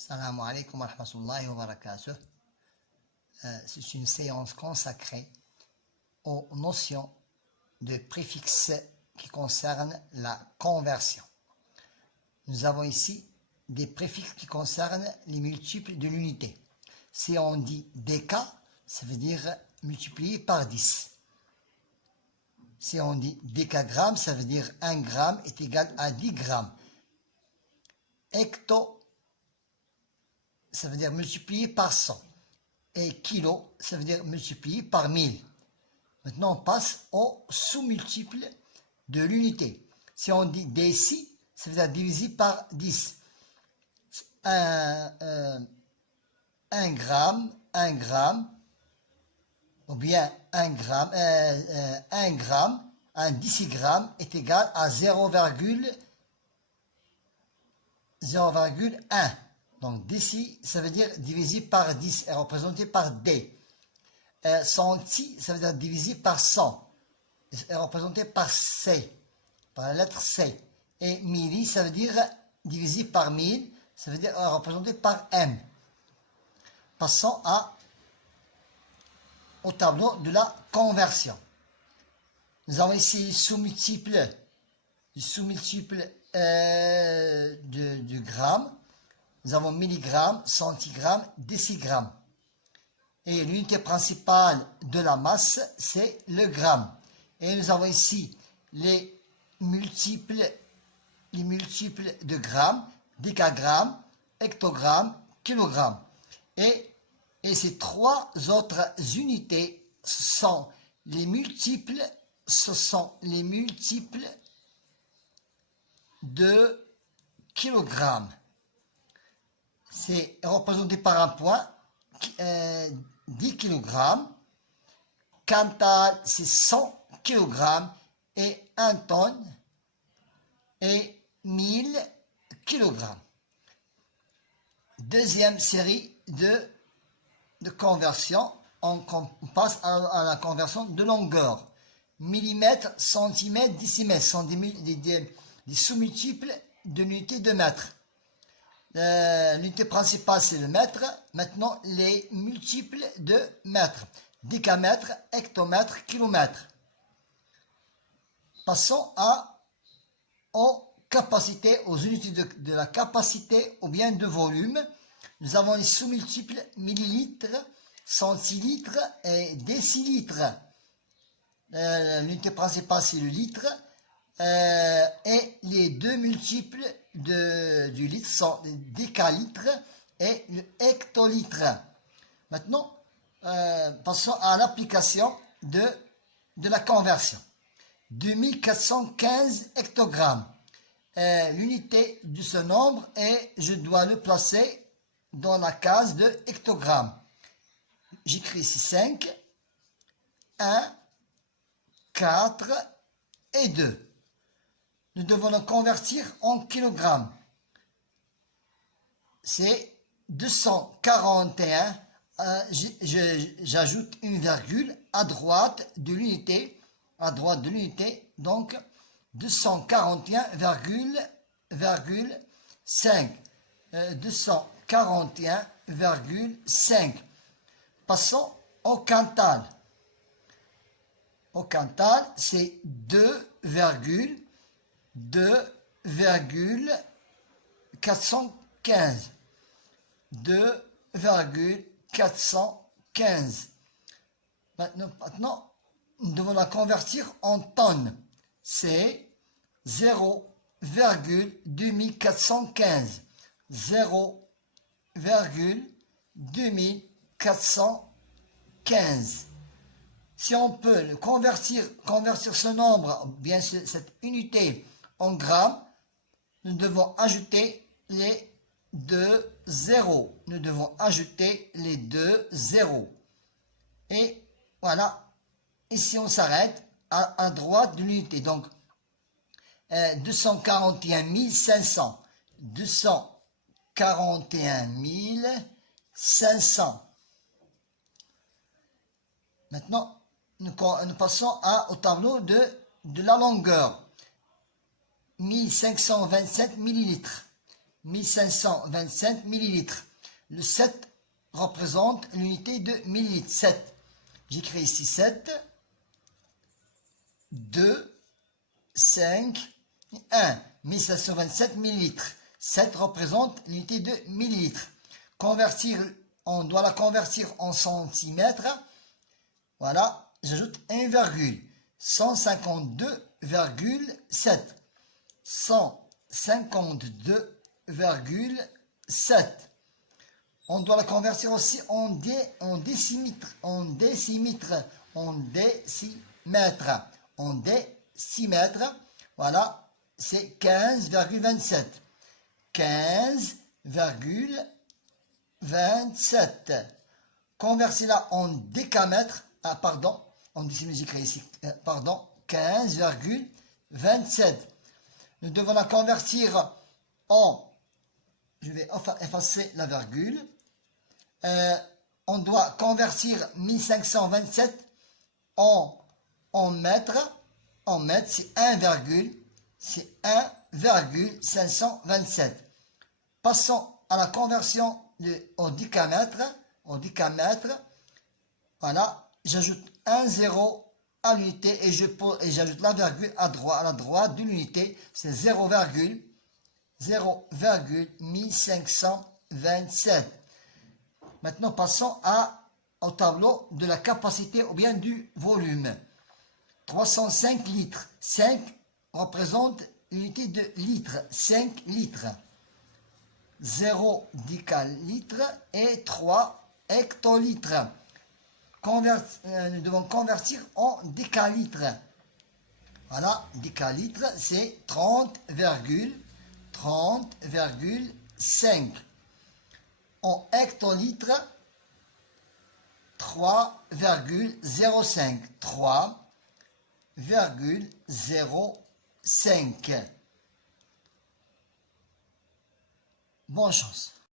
Assalamu alaikum wa rahmatullahi wa barakatuh. C'est une séance consacrée aux notions de préfixes qui concernent la conversion. Nous avons ici des préfixes qui concernent les multiples de l'unité. Si on dit déca, ça veut dire multiplié par 10. Si on dit décagramme, ça veut dire 1 gramme est égal à 10 grammes. Hecto, ça veut dire multiplié par 100. Et kilo, ça veut dire multiplié par 1000. Maintenant, on passe au sous-multiple de l'unité. Si on dit déci, ça veut dire divisé par 10. 1 gramme, ou bien 1 gramme, un décigramme est égal à 0,1. Donc, déci, ça veut dire divisé par 10 et représenté par D. Centi, ça veut dire divisé par 100 et représenté par C, par la lettre C. Et milli, ça veut dire divisé par 1000, ça veut dire représenté par M. Passons au tableau de la conversion. Nous avons ici le sous-multiple du gramme. Nous avons milligramme, centigramme, décigramme. Et l'unité principale de la masse, c'est le gramme. Et nous avons ici les multiples de grammes, décagramme, hectogramme, kilogramme. Et ces trois autres unités sont les multiples, de kilogrammes. C'est représenté par un point, 10 kg. Quintal, c'est 100 kg. Et 1 tonne et 1000 kg. Deuxième série de conversion, on passe à la conversion de longueur. Millimètres, centimètres, décimètres sont des sous-multiples de l'unité de mètre. L'unité principale, c'est le mètre. Maintenant, les multiples de mètre. Décamètre, hectomètre, kilomètre. Passons aux capacités, aux unités de la capacité ou bien de volume. Nous avons les sous-multiples millilitres, centilitres et décilitres. L'unité principale, c'est le litre. Et les deux multiples du litre sont le décalitre et le hectolitre. Maintenant, passons à l'application de la conversion. 2415 hectogrammes. L'unité de ce nombre et je dois le placer dans la case de hectogrammes. J'écris ici 5, 1, 4 et 2. Nous devons le convertir en kilogrammes. C'est 241. J'ajoute une virgule à droite de l'unité. Donc 241,5. 241,5. Passons au quintal. Au quintal, c'est 2,415. 2,415. Maintenant, nous devons la convertir en tonnes. C'est 0,2415. 0,2415. Si on peut le convertir ce nombre, bien cette unité en grammes, nous devons ajouter les 2 zéros. Nous devons ajouter les 2 zéros. Et voilà, ici on s'arrête à droite de l'unité. Donc, 241 500. 241 500. Maintenant, nous passons au tableau de la longueur. 1527 millilitres. 1525 millilitres. Le 7 représente l'unité de millilitres. 7. J'écris ici 7, 2, 5, 1. 1527 millilitres. 7 représente l'unité de millilitres. On doit la convertir en centimètres. Voilà, j'ajoute 1 virgule. 152,7. 152,7. On doit la convertir aussi en décimètres. En décimètres. Voilà, c'est 15,27. 15,27. Convertez-la en décamètres. En décimètres, j'écris ici. 15,27. Nous devons la convertir en... Je vais effacer la virgule. On doit convertir 1527 en mètres. En mètres, c'est 1,527. Passons à la conversion au décamètre. Voilà, j'ajoute un 0 à l'unité et j'ajoute la virgule à la droite de l'unité. C'est 0,1527. Maintenant, passons au tableau de la capacité ou bien du volume. 305 litres. 5 représente l'unité de litre. 5 litres. 0 décalitre et 3 hectolitres. Nous devons convertir en décalitre. Voilà, décalitre, c'est 30,5. En hectolitre, 3,05. 3,05. Bonne chance.